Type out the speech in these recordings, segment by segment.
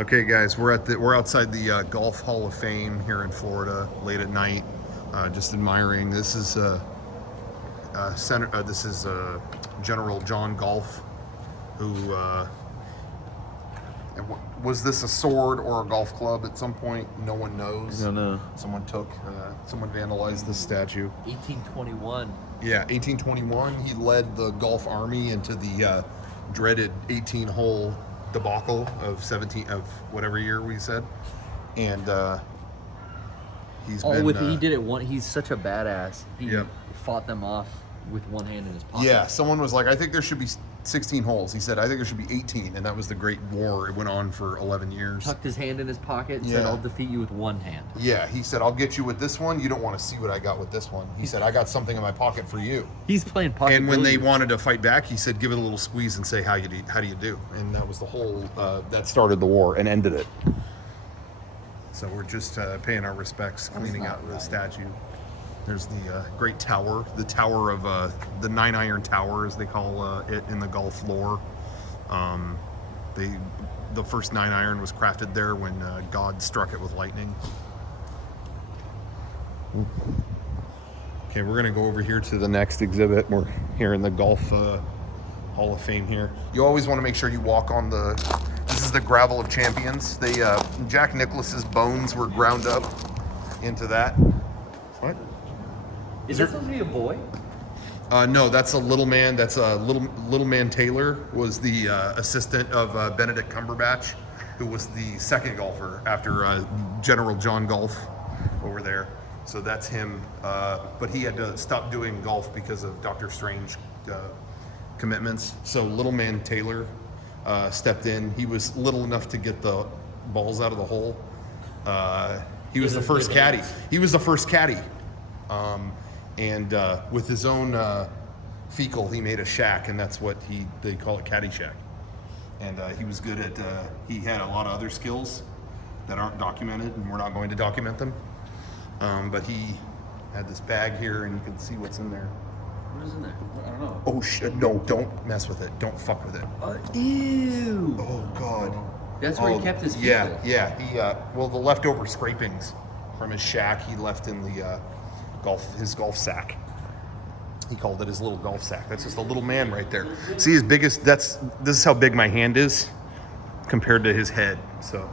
Okay, guys, we're outside the Golf Hall of Fame here in Florida, late at night, just admiring. This is General John Golf, who was this a sword or a golf club at some point? No one knows. No. Someone vandalized this statue. 1821. Yeah, 1821. He led the Gulf Army into the dreaded 18-hole debacle of whatever year we said, and he did it one. He's such a badass. He Yep. fought them off with one hand in his pocket. Yeah, someone was like, I think there should be 16 holes. He said, I think there should be 18, and that was the Great War. It went on for 11 years. Tucked his hand in his pocket and said, I'll defeat you with one hand. Yeah, he said, I'll get you with this one. You don't want to see what I got with this one. He said, I got something in my pocket for you. He's playing pocket. And when they billiards. wanted to fight back, he said, give it a little squeeze and say, how do you do? And that was the whole, that started the war and ended it. So we're just paying our respects, cleaning out the statue. There's the great tower, the tower of the 9-iron tower, as they call it in the golf lore. The first 9-iron was crafted there when God struck it with lightning. Okay, we're gonna go over here to the next exhibit. We're here in the Golf Hall of Fame here. You always want to make sure you walk on this is the gravel of champions. Jack Nicklaus's bones were ground up into that. What? Is that supposed to be a boy? No, that's a little man. That's a little man Taylor was the assistant of Benedict Cumberbatch, who was the second golfer after General John Golf over there. So that's him. But he had to stop doing golf because of Dr. Strange commitments. So little man Taylor stepped in. He was little enough to get the balls out of the hole. He was the first caddy. And with his own fecal, he made a shack, and that's what they call it, caddy shack. And he was good at. He had a lot of other skills that aren't documented, and we're not going to document them. But he had this bag here, and you can see what's in there. What is in there? I don't know. Oh shit! No, don't mess with it. Don't fuck with it. Ew. Oh god. That's where he kept his fecal. Yeah. He the leftover scrapings from his shack he left in the his golf sack. He called it his little golf sack. That's just a little man right there. See his biggest. This is how big my hand is compared to his head. So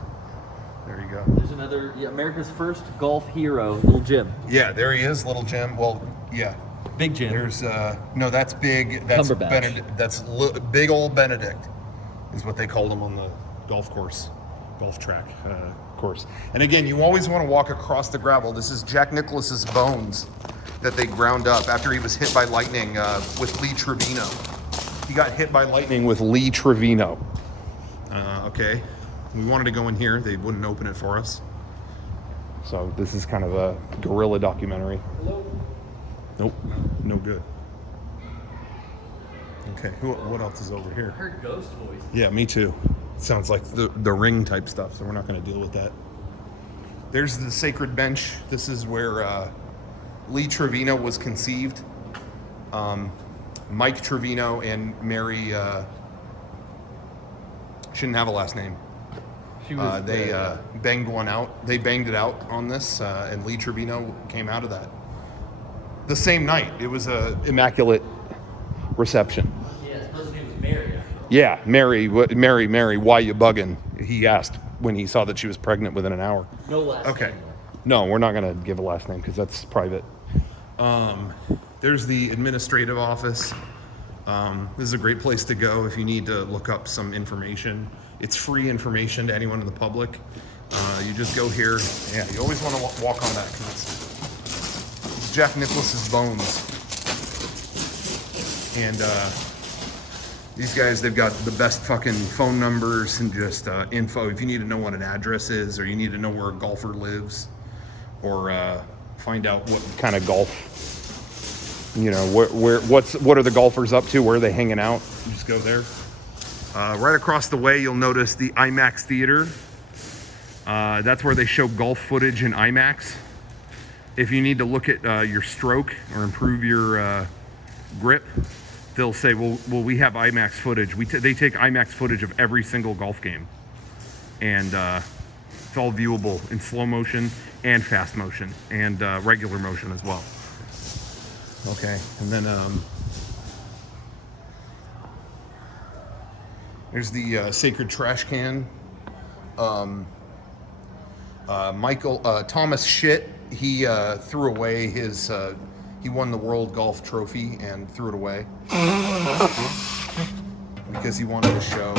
there you go. There's another America's first golf hero, Little Jim. Yeah, there he is, Little Jim. Well, yeah. Big Jim. There's no, that's big. That's Cumberbatch. Benedict. That's big old Benedict, is what they called him on the golf track course. And again, you always want to walk across the gravel. This is Jack Nicklaus's bones that they ground up after he was hit by lightning with Lee Trevino. He got hit by lightning with Lee Trevino. Okay, we wanted to go in here. They wouldn't open it for us. So this is kind of a guerrilla documentary. Hello? Nope, no good. Okay, what else is over here? I heard ghost voice. Yeah, me too. Sounds like the ring type stuff, so we're not going to deal with that. There's the sacred bench. This is where Lee Trevino was conceived. Mike Trevino and Mary shouldn't have a last name. They banged one out. They banged it out on this, and Lee Trevino came out of that. The same night. It was a immaculate reception. Yeah, his first name was Mary. Yeah, Mary, why you bugging? He asked when he saw that she was pregnant within an hour. No last name. Okay. No, we're not going to give a last name because that's private. There's the administrative office. This is a great place to go if you need to look up some information. It's free information to anyone in the public. You just go here. Yeah, you always want to walk on that because it's Jack Nicklaus's bones. And these guys, they've got the best fucking phone numbers and just info. If you need to know what an address is, or you need to know where a golfer lives, or find out what kind of golf, what are the golfers up to, where are they hanging out, you just go there. Right across the way, you'll notice the Imax Theater. That's where they show golf footage in IMAX. If you need to look at your stroke or improve your grip, they'll say, well, we have IMAX footage. They take IMAX footage of every single golf game. and it's all viewable in slow motion and fast motion and regular motion as well. Okay, and then there's the sacred trash can. Thomas Shit, he threw away his, he won the World Golf Trophy and threw it away because he wanted to show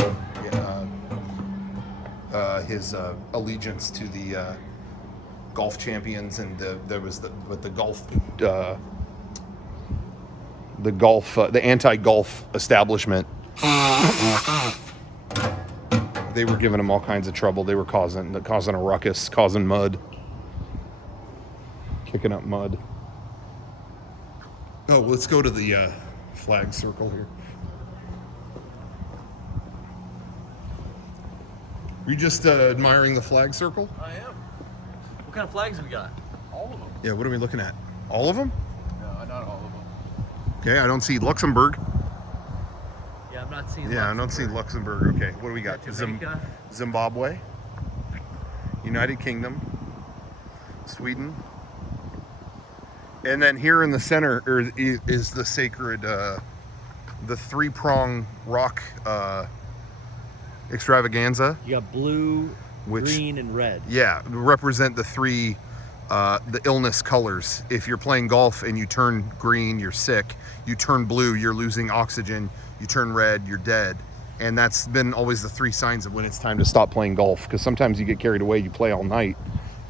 his allegiance to the golf champions, and the anti-golf establishment. They were giving him all kinds of trouble. They were causing a ruckus, causing mud, kicking up mud. Oh, let's go to the flag circle here. Are you just admiring the flag circle? I am. What kind of flags we got? All of them. Yeah, what are we looking at? All of them? No, not all of them. Okay, I don't see Luxembourg. Yeah, I'm not seeing. Yeah, I don't see Luxembourg. Okay, what do we got? Jamaica. Zimbabwe, United Kingdom, Sweden, and then here in the center is the sacred, the three-prong rock extravaganza. You got blue, green, and red. Yeah, represent the three, the illness colors. If you're playing golf and you turn green, you're sick. You turn blue, you're losing oxygen. You turn red, you're dead. And that's been always the three signs of when it's time to stop playing golf. Because sometimes you get carried away, you play all night,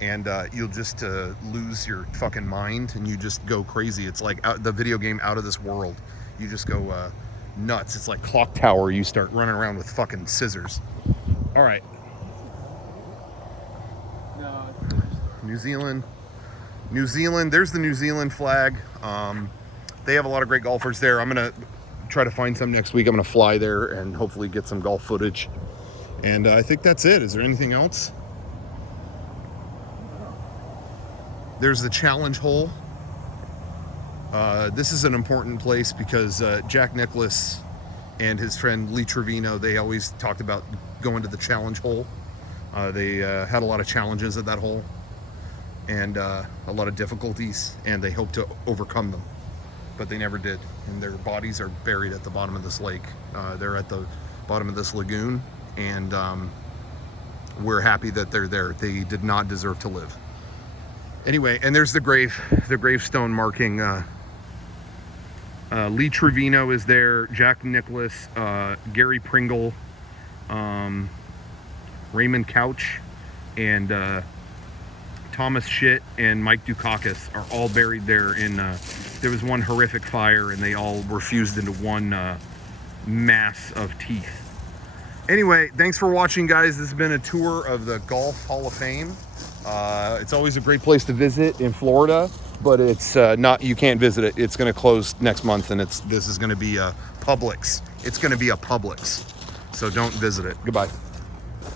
and you'll just lose your fucking mind, and you just go crazy. It's like the video game Out of This World. You just go nuts. It's like Clock Tower. You start running around with fucking scissors. All right. No. New Zealand. There's the New Zealand flag. They have a lot of great golfers there. I'm gonna try to find some next week. I'm gonna fly there and hopefully get some golf footage. And I think that's it. Is there anything else? There's the challenge hole. This is an important place because Jack Nicklaus and his friend Lee Trevino, they always talked about going to the challenge hole. They had a lot of challenges at that hole and a lot of difficulties, and they hoped to overcome them, but they never did. And their bodies are buried at the bottom of this lake. They're at the bottom of this lagoon, and we're happy that they're there. They did not deserve to live. Anyway, and there's the gravestone marking. Lee Trevino is there, Jack Nicklaus, Gary Pringle, Raymond Couch, and Thomas Shit and Mike Dukakis are all buried there. There was one horrific fire, and they all were fused into one mass of teeth. Anyway, thanks for watching, guys. This has been a tour of the Golf Hall of Fame. It's always a great place to visit in Florida, but it's not. You can't visit it. It's going to close next month, and this is going to be a Publix. It's going to be a Publix, so don't visit it. Goodbye.